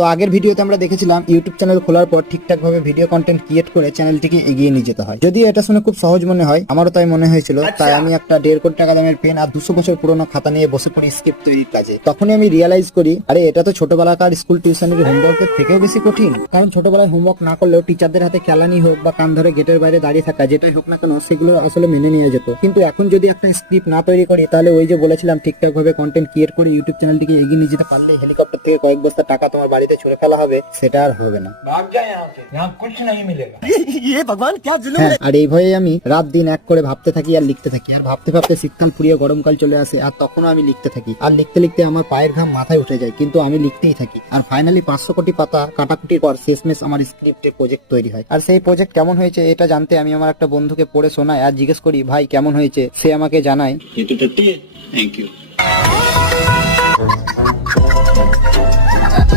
তো আগের ভিডিওতে আমরা দেখেছিলাম ইউটিউব চ্যানেল খোলার পর ঠিকঠাক ভাবে ভিডিও কন্টেন্ট ক্রিয়েট করে চ্যানেলটিকে এগিয়ে নিয়ে যেতে হয়। যদিও এটা শুনে খুব সহজ মনে হয়, আমারও তাই মনে হয়েছিল। তাই আমি একটা 1.5 কোটি টাকা দামের পেন আর 200 বছর পুরোনো খাতা নিয়ে বসে পড়ি স্ক্রিপ্ট তৈরির কাজে। তখনই আমি রিয়েলাইজ করি, আরে এটা তো ছোটবেলাকার স্কুল টিউশনের হোমওয়ার্কের থেকেও বেশি কঠিন। কারণ ছোটবেলায় হোমওয়ার্ক না করলেও টিচারদের হাতে খেলানি হোক বা কান ধরে গেটের বাইরে দাঁড়িয়ে থাকা, যেটাই হোক না কেন, সেগুলো আসলে মেনে নিয়ে যেত। কিন্তু এখন যদি একটা স্ক্রিপ্ট না তৈরি করি, তাহলে ওই যে বলেছিলাম ঠিকঠাক ভাবে কন্টেন্ট ক্রিয়েট করে ইউটিউব চ্যানেলটিকে এগিয়ে নিয়ে যেতে পারলে হেলিকপ্টার থেকে কয়েক বস্তা টাকা তোমার বাড়িতে ছুড়ে ফেলা হবে, সেটা আর হবে না। भाग जा यहाँ से, यहाँ कुछ नहीं मिलेगा। ये भगवान क्या जुल्म হ্যাঁ, है। আর এই ভয়ে আমি রাত দিন এক করে ভাবতে থাকি আর লিখতে থাকি। আর ভাবতে ভাবতে শীতকাল ফুরিয়ে গরমকাল চলে আসে, আর তখনও আমি লিখতে থাকি। আর লিখতে লিখতে আমার পায়ের ঘাম মাথায় উঠে যায়, কিন্তু আমি লিখতেই থাকি। আর ফাইনালি 500 কোটি পাতা কাটাকুটির পর শেষমেশ আমার স্ক্রিপ্টের প্রজেক্ট তৈরি হয়। আর সেই প্রজেক্ট কেমন হয়েছে এটা জানতে আমি আমার একটা বন্ধুকে পড়ে শোনাই আর জিজ্ঞেস করি, ভাই কেমন হয়েছে? সে আমাকে জানায়, ये तो टट्टी है, थैंक यू।